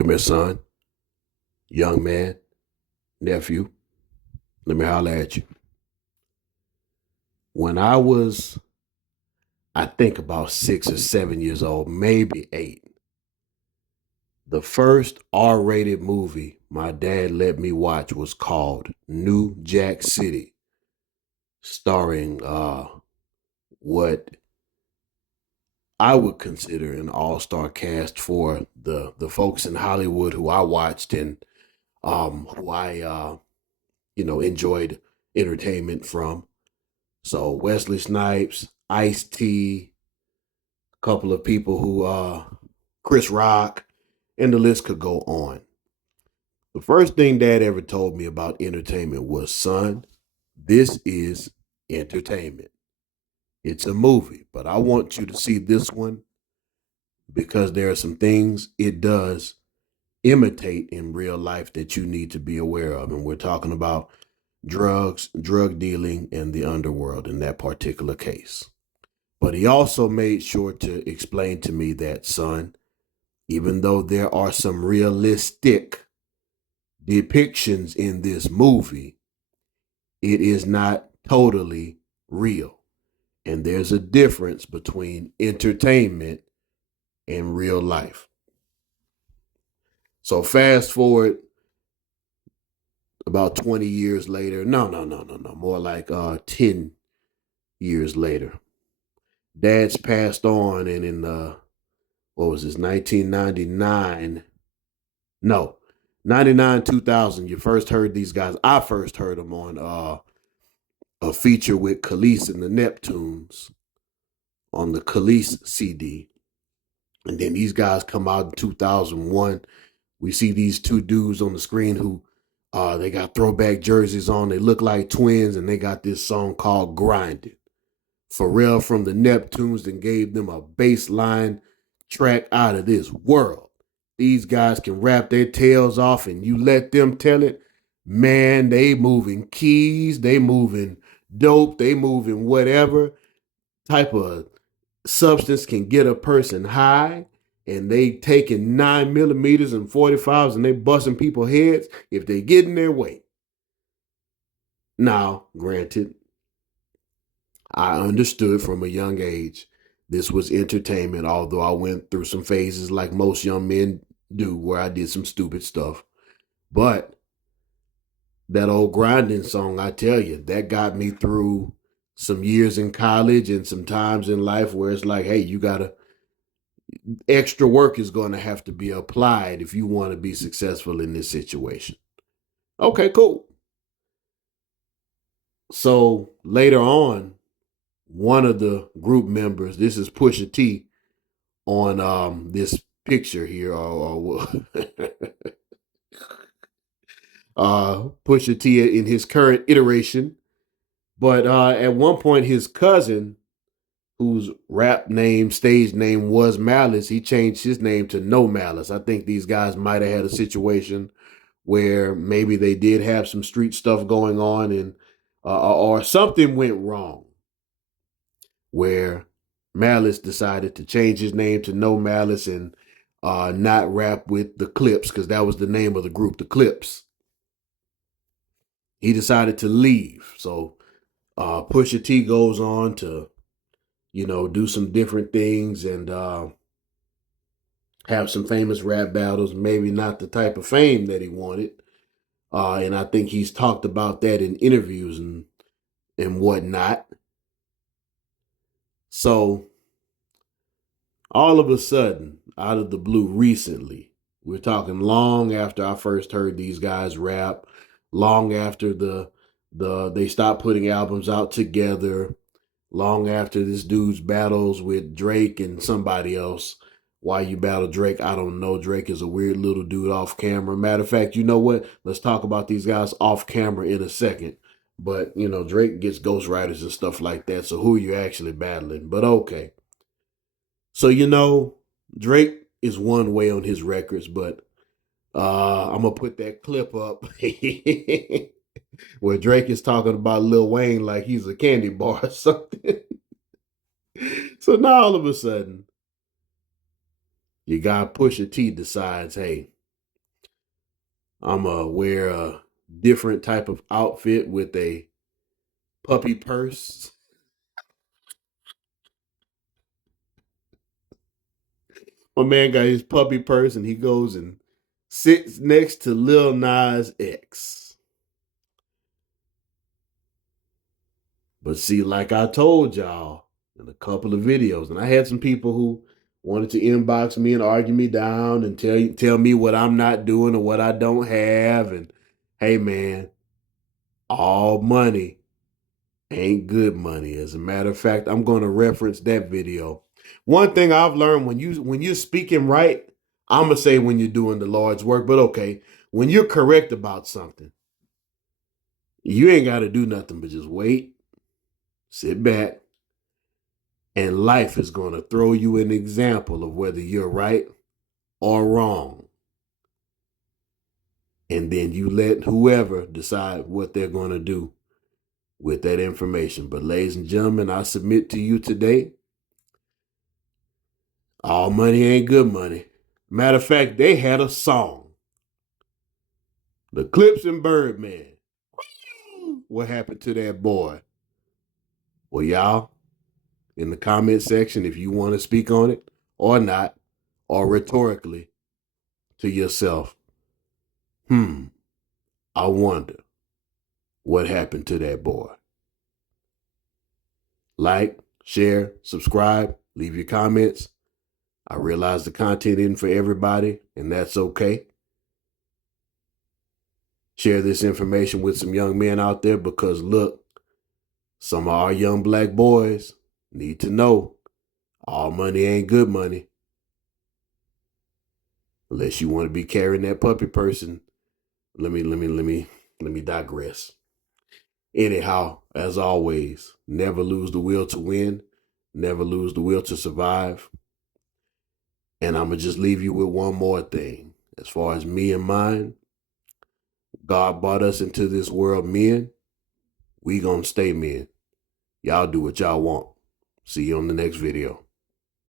Come here, son, young man, nephew. Let me holler at you. When I was, I think about 6 or 7 years old, maybe eight, the first R-rated movie my dad let me watch was called New Jack City, starring what I would consider an all-star cast for the folks in Hollywood who I watched and who I enjoyed entertainment from. So Wesley Snipes, Ice T, a couple of people who Chris Rock, and the list could go on. The first thing Dad ever told me about entertainment was, son, this is entertainment. It's a movie, but I want you to see this one because there are some things it does imitate in real life that you need to be aware of. And we're talking about drugs, drug dealing, and the underworld in that particular case. But he also made sure to explain to me that, son, even though there are some realistic depictions in this movie, it is not totally real. And there's a difference between entertainment and real life. So fast forward about 20 years later. No. More like 10 years later. Dad's passed on, and in what was this, 1999? No, 99, 2000. You first heard these guys. I first heard them on a feature with Khalees and the Neptunes on the Khalees CD. And then these guys come out in 2001. We see these two dudes on the screen who they got throwback jerseys on. They look like twins, and they got this song called Grinded. Pharrell from the Neptunes then gave them a bass line track out of this world. These guys can rap their tails off, and you let them tell it. Man, they moving keys, they moving dope, they moving whatever type of substance can get a person high, and they taking 9mm and 45s and they busting people's heads if they get in their way. Now, granted, I understood from a young age this was entertainment, although I went through some phases like most young men do where I did some stupid stuff. But that old grinding song, I tell you, that got me through some years in college and some times in life where it's like, hey, you gotta, extra work is going to have to be applied if you want to be successful in this situation. Okay, cool. So later on, one of the group members, this is Pusha T on this picture here, or Pusha T in his current iteration. But at one point, his cousin, whose rap name, stage name was Malice, he changed his name to No Malice. I think these guys might have had a situation where maybe they did have some street stuff going on, and or something went wrong where Malice decided to change his name to No Malice and not rap with the Clips, because that was the name of the group, the Clips. He decided to leave. So Pusha T goes on to, do some different things and have some famous rap battles, maybe not the type of fame that he wanted. And I think he's talked about that in interviews and whatnot. So all of a sudden, out of the blue recently, we're talking long after I first heard these guys rap, long after they stopped putting albums out together, long after this dude's battles with Drake and somebody else. Why you battle Drake, I don't know. Drake is a weird little dude off camera. Matter of fact, you know what? Let's talk about these guys off camera in a second. But, Drake gets ghostwriters and stuff like that. So who are you actually battling? But okay. So, Drake is one way on his records, but I'm going to put that clip up where Drake is talking about Lil Wayne like he's a candy bar or something. So now all of a sudden, your guy Pusha T decides, hey, I'ma wear a different type of outfit with a puppy purse. My man got his puppy purse and he goes and sits next to Lil Nas X. But see, like I told y'all in a couple of videos, and I had some people who wanted to inbox me and argue me down and tell me what I'm not doing or what I don't have. And hey, man, all money ain't good money. As a matter of fact, I'm going to reference that video. One thing I've learned when you're speaking right, I'm gonna say when you're doing the Lord's work, but okay, when you're correct about something, you ain't got to do nothing but just wait, sit back, and life is going to throw you an example of whether you're right or wrong. And then you let whoever decide what they're going to do with that information. But ladies and gentlemen, I submit to you today, all money ain't good money. Matter of fact, they had a song, The Clips and Birdman. What happened to that boy? Well, y'all, in the comment section, if you want to speak on it or not, or rhetorically to yourself, I wonder what happened to that boy. Like, share, subscribe, leave your comments. I realize the content isn't for everybody, and that's okay. Share this information with some young men out there because, look, some of our young black boys need to know all money ain't good money. Unless you want to be carrying that puppy person. Let me digress. Anyhow, as always, never lose the will to win, never lose the will to survive. And I'm going to just leave you with one more thing. As far as me and mine, God brought us into this world men. We going to stay men. Y'all do what y'all want. See you on the next video.